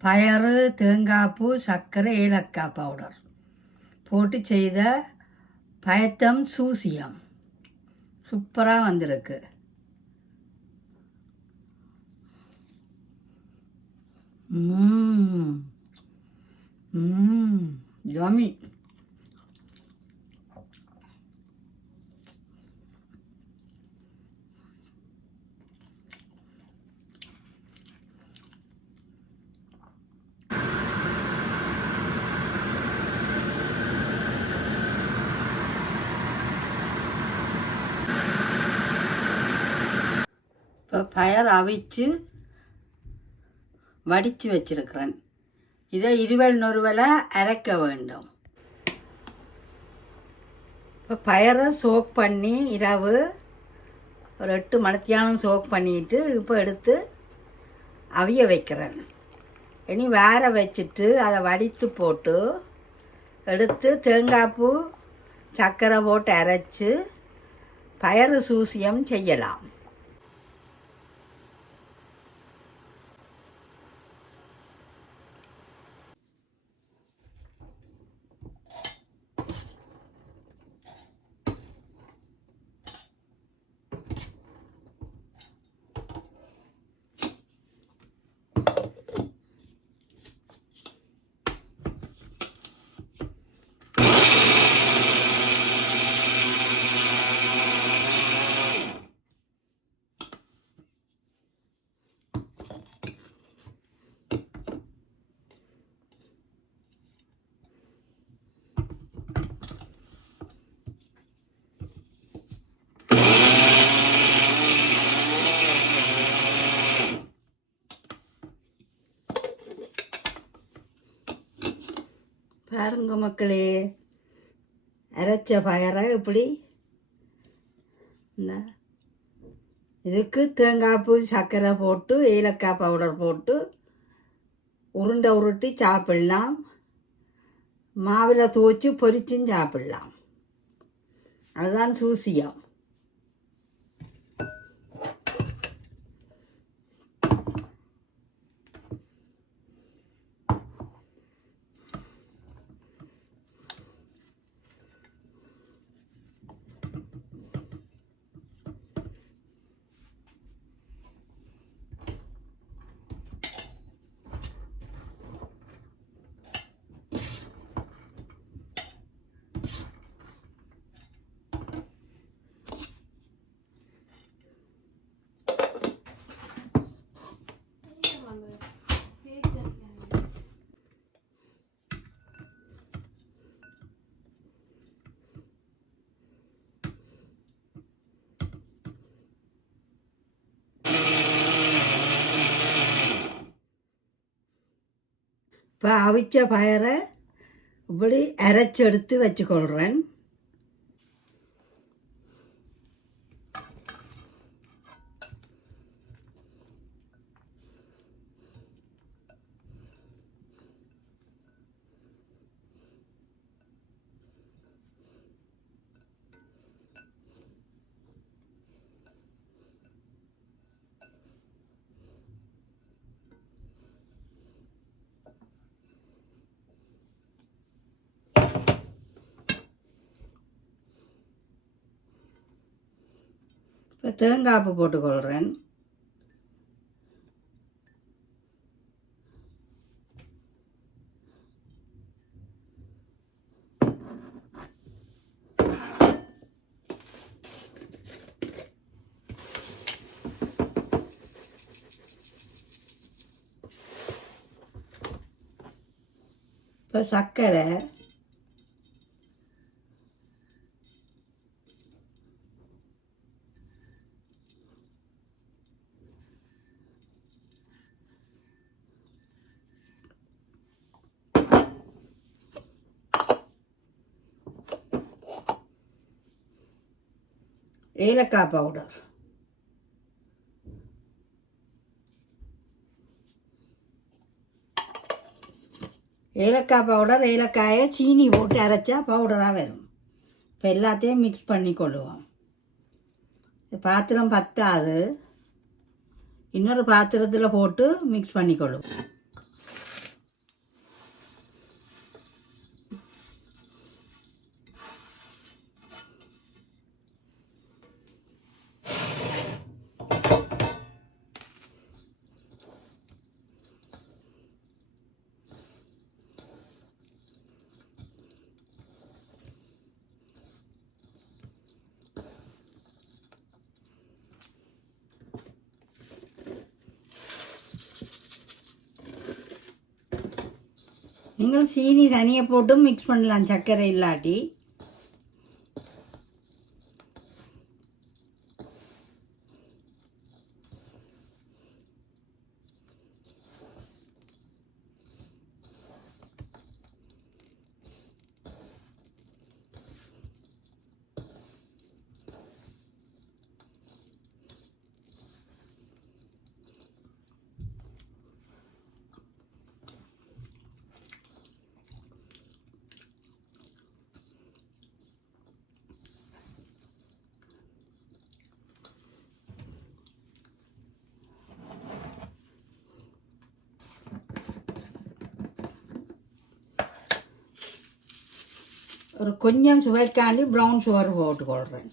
பயறு தேங்காய்ப்பூ சர்க்கரை ஏலக்காய் பவுடர். போட்டு செய்த பயத்தம் சூசியம். சூப்பராக வந்திருக்கு. ம் ம் யமி இப்போ பயர் அவிச்சு வடித்து வச்சிருக்கிறேன். இதை இருவல் நொறுவலை அரைக்க வேண்டும். இப்போ பயரை சோக் பண்ணி இரவு ஒரு எட்டு மணத்தியானம் சோக் பண்ணிட்டு இப்போ எடுத்து அவிய வைக்கிறேன். இனி வேற வச்சுட்டு அதை வடித்து போட்டு எடுத்து தேங்காய்ப்பூ சர்க்கரை போட்டு அரைச்சி பயறு சூசியம் செய்யலாம். பாருங்க மக்களே. அரைச்ச பயரை இப்படி இந்த இதுக்கு தேங்காய்ப்பூ சர்க்கரை போட்டு ஏலக்காய் பவுடர் போட்டு உருண்டை உருட்டி சாப்பிடலாம். மாவில் துவச்சி பொரிச்சும் சாப்பிடலாம். அதுதான் சூசியம். இப்போ அவிச்ச பயரை இப்படி அரைச்செடுத்து வச்சுக்கொள்கிறேன் இப்போ தேங்காய்ப்பு போட்டுக்கொள்கிறேன் இப்போ சர்க்கரை ஏலக்காய் பவுடர் ஏலக்காய் பவுடர் ஏலக்காயை சீனி போட்டு அரைச்சா பவுடராக வரும். இப்போ எல்லாத்தையும் மிக்ஸ் பண்ணி கொள்ளுவோம். பாத்திரம் பத்தாது. இன்னொரு பாத்திரத்தில் போட்டு மிக்ஸ் பண்ணி கொள்ளுவோம். நீங்கள் சீனி தனியாக போட்டும் மிக்ஸ் பண்ணலாம் சர்க்கரை இல்லாட்டி. ஒரு கொஞ்சம் சுவைக்காண்டி ப்ரௌன் சுகர் போட்டுக்கொள்கிறேன்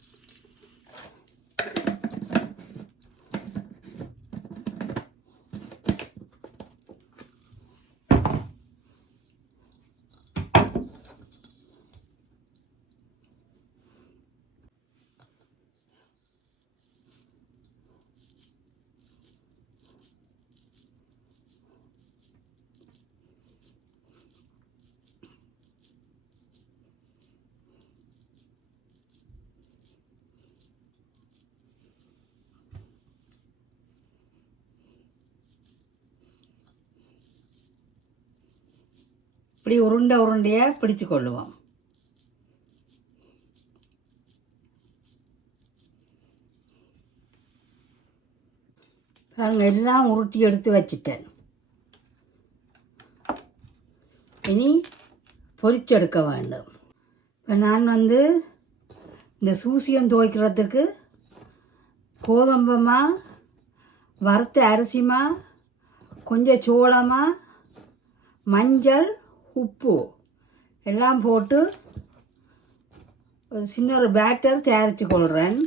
இப்படி உருண்டை உருண்டையாக பிடிச்சு கொள்ளுவோம். பாருங்கள் எல்லாம் உருட்டி எடுத்து வச்சிட்டேன். இனி பொரிச்செடுக்க வேண்டும். இப்போ நான் வந்து இந்த சூசியம் துவைக்கிறதுக்கு கோதம்பமா வறுத்த அரிசிமா கொஞ்சம் சோளமாக மஞ்சள் உப்பு எல்லாம் போட்டு ஒரு சின்ன ஒரு பேட்டர் தயாரித்து கொள்கிறேன்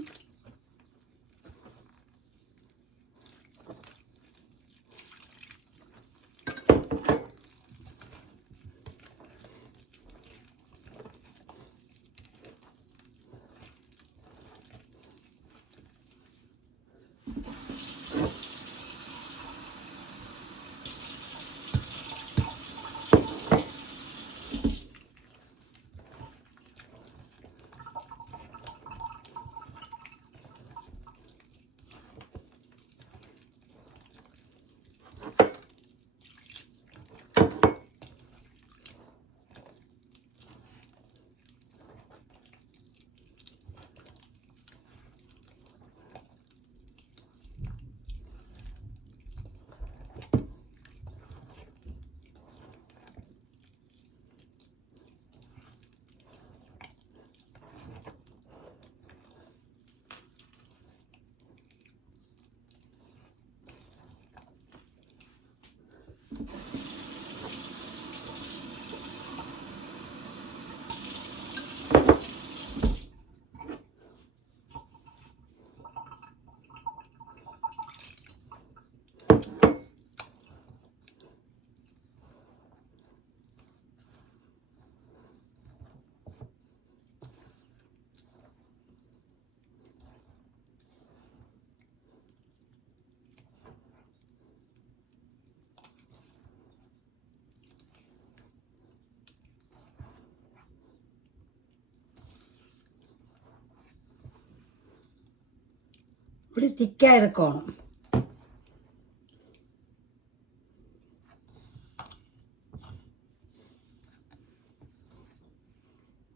இப்படி திக்காக இருக்கணும்.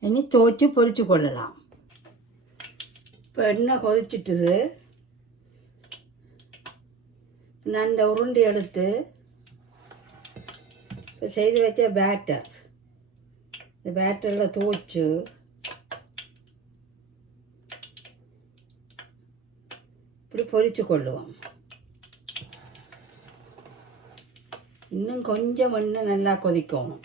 இனி துவச்சி பொறிச்சு கொள்ளலாம். இப்போ எண்ணெய் கொதிச்சிட்டுது. நான் இந்த உருண்டை எடுத்து இப்போ செய்து வச்ச பேட்டர் இந்த பேட்டரில் துவச்சு இப்படி பொரிச்சு கொள்ளுவோம். இன்னும் கொஞ்சம் எண்ணெய் நல்லா கொதிக்கணும்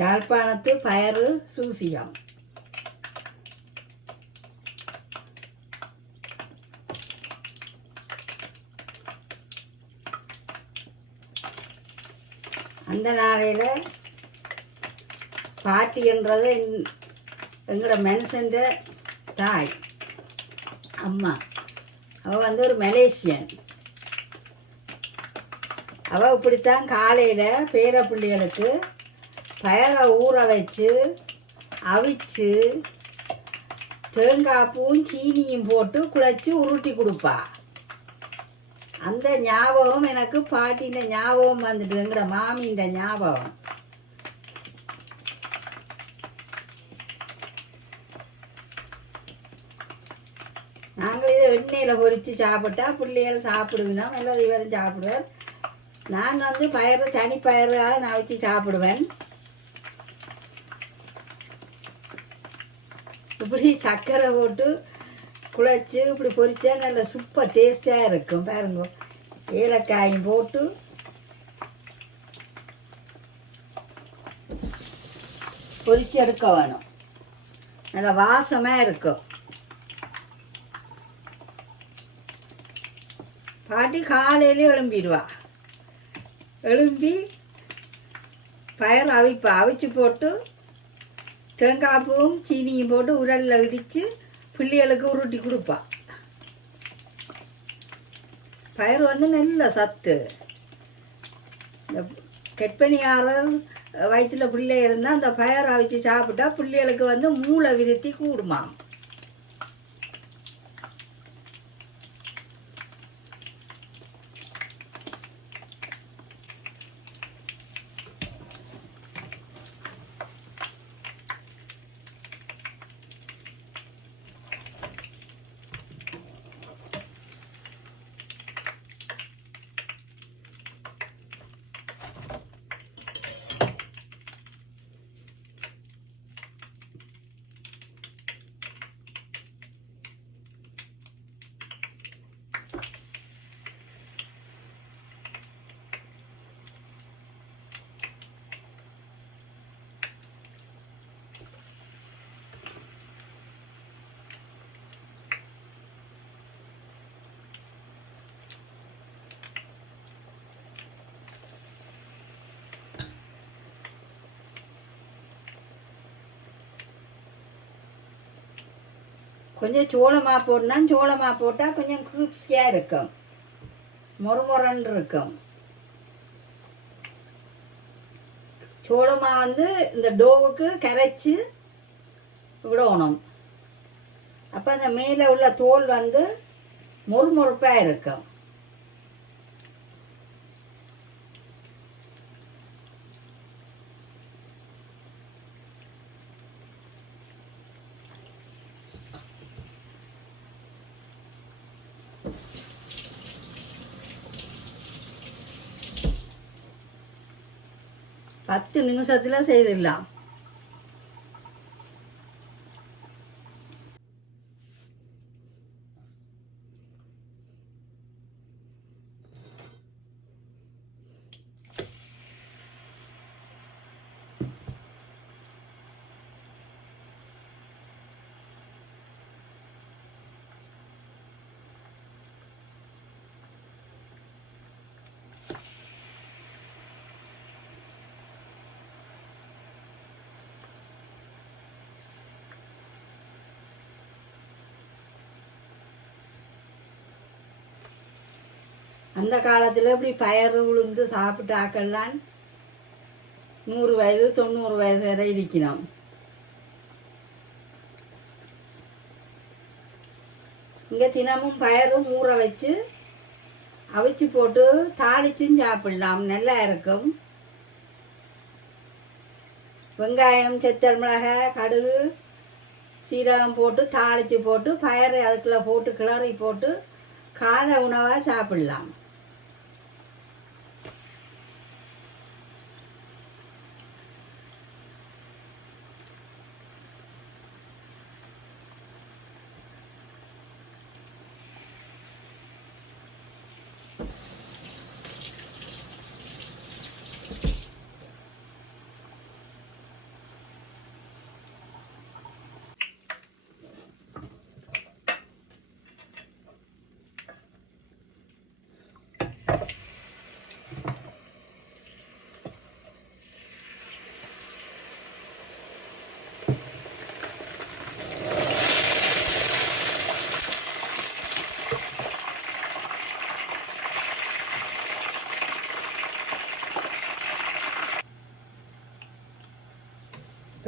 யாழ்ப்பாணத்து பயறு சூசியம். அந்த நாளையில் பாட்டி என்றது எங்களோட மனுஷன்ற தாய் அம்மா. அவள் வந்து ஒரு மலேசியன். அவள் இப்படித்தான் காலையில் பேர பிள்ளைகளுக்கு பயரை ஊற வச்சு அவிச்சு தேங்காய் பூவும் சீனியும் போட்டு குழச்சி உருட்டி கொடுப்பா. அந்த ஞாபகம் எனக்கு பாட்டின ஞாபகம் வந்துட்டு எங்கட மாமியின் ஞாபகம். நாங்கள் இதை எண்ணெயில் பொரித்து சாப்பிட்டா பிள்ளைகள் சாப்பிடுவினா எல்லாம் இவரும் சாப்பிடுவார். நான் வந்து பயிறு தனி பயிராக நான் வச்சு சாப்பிடுவேன். இப்படி சர்க்கரை போட்டு குழச்சி இப்படி பொரிச்சா நல்ல சூப்பர் டேஸ்டாக இருக்கும். பாருங்க. ஏலக்காயும் போட்டு. பொரிச்சு எடுக்க வேணும். நல்ல வாசமாக இருக்கும். பாட்டி காலையிலே எழும்பிடுவா. எழும்பி பயறு அவிப்பா. அவிச்சு போட்டு தேங்காய் பூவும் சீனியும் போட்டு உரலில் இடித்து பிள்ளைகளுக்கு உருட்டி கொடுப்பா. பயிர் வந்து நல்ல சத்து. இந்த கெட்பனியாரர் வயிற்றில் பிள்ளை இருந்தால் அந்த பயிரை அவிச்சு சாப்பிட்டா பிள்ளைகளுக்கு வந்து மூளை விருத்தி கூடுமாம். கொஞ்சம் சோளமா போடனா சோளமா போட்டால் கொஞ்சம் கிரிப்ஸியாக இருக்கும். மொறுமொரன்னு இருக்கும். சோளமா வந்து இந்த டோவுக்கு கரைச்சி விடணும். அப்போ அந்த மேலே உள்ள தோல் வந்து மொறுமொறுப்பாக இருக்கும். பத்து நிமிஷத்தில் செய்திடலாம். அந்த காலத்தில் இப்படி பயறு உளுந்து சாப்பிட்டு ஆக்கெல்லாம் நூறு வயது தொண்ணூறு வயது வரை இருக்கணும். இங்கே தினமும் பயரும் ஊற வச்சு அவிச்சு போட்டு தாளிச்சும் சாப்பிடலாம். நல்லா இருக்கும். வெங்காயம் செத்தல் மிளகாய் கடுகு சீரகம் போட்டு தாளித்து போட்டு பயரை அதுக்குள்ள போட்டு கிளறி போட்டு காலை உணவாக சாப்பிடலாம்.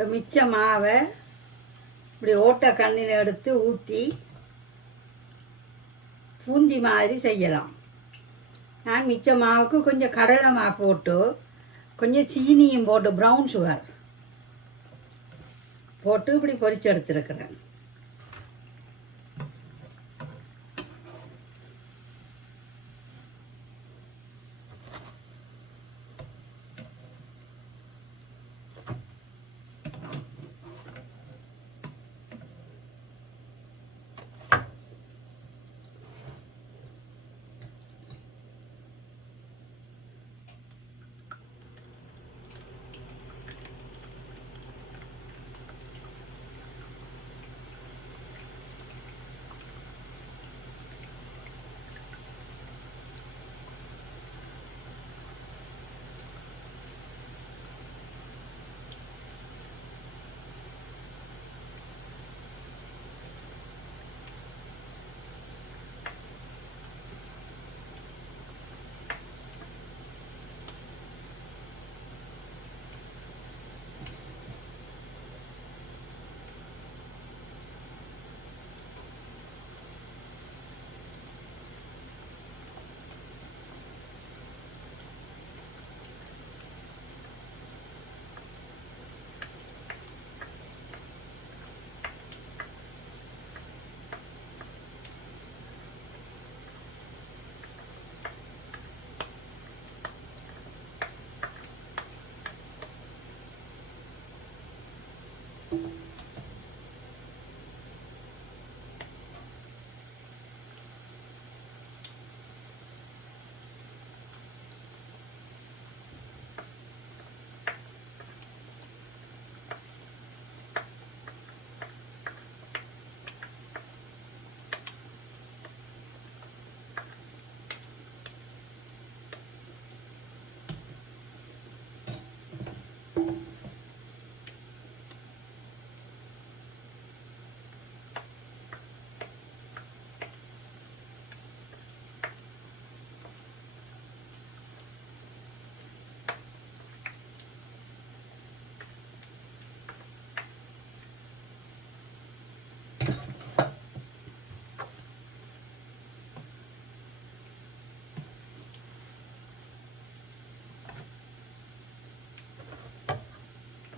இப்போ மிச்ச மாவை இப்படி ஓட்ட கண்ணில் எடுத்து ஊற்றி பூந்தி மாதிரி செய்யலாம். நான் மிச்ச மாவுக்கு கொஞ்சம் கடலை மா போட்டு கொஞ்சம் சீனியும் போட்டு ப்ரௌன் சுகர் போட்டு இப்படி பொறிச்சு எடுத்துருக்குறேன்.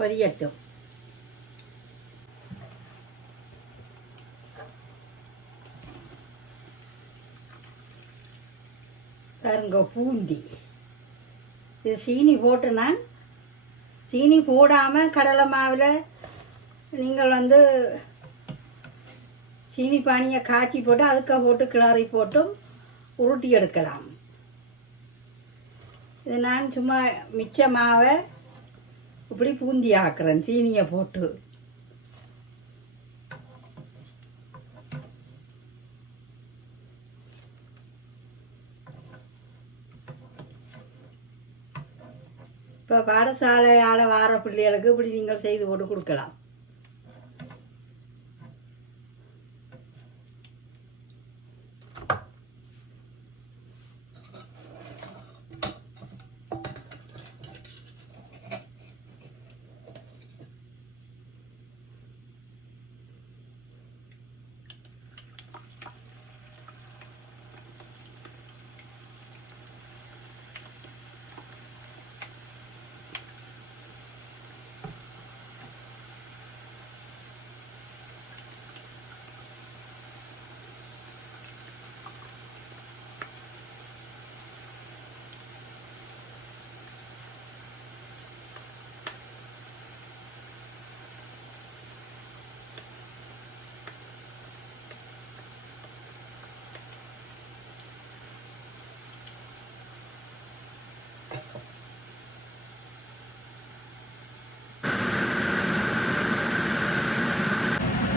பொரியட்டும் பாருங்க பூந்தி இது சீனி போட்டு நான் சீனி போடாமல் கடலை மாவில் நீங்கள் வந்து சீனி பானியை காய்ச்சி போட்டு அதுக்க போட்டு கிளறி போட்டும் உருட்டி எடுக்கலாம் இது நான் சும்மா மிச்ச மாவை இப்படி பூந்தி ஆக்குறேன் சீனியை போட்டு. இப்போ பாடசாலையால் வார பிள்ளைகளுக்கு இப்படி நீங்கள் செய்து போட்டு கொடுக்கலாம்.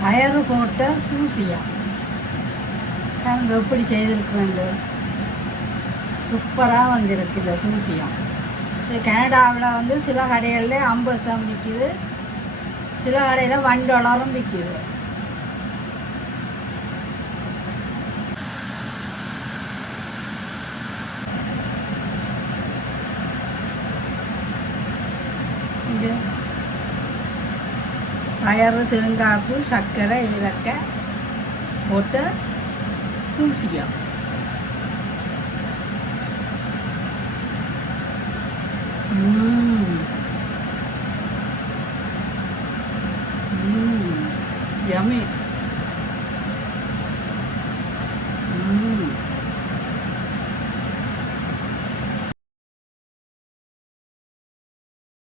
பயறு போட்ட சூசியா? நாங்கள் எப்படி செய்திருக்கிறோம் சூப்பராக வந்திருக்கு இந்த சூசியா. இது கனடாவில் வந்து சில கடைகளில் ஐம்பது சம் விற்கிது சில கடையில் ஒன் டாலரும் விற்கிது இது பயறு தேங்காய்ப்பு சர்க்கரை ஏலக்காய் போட்டு சூசியம் Mmm.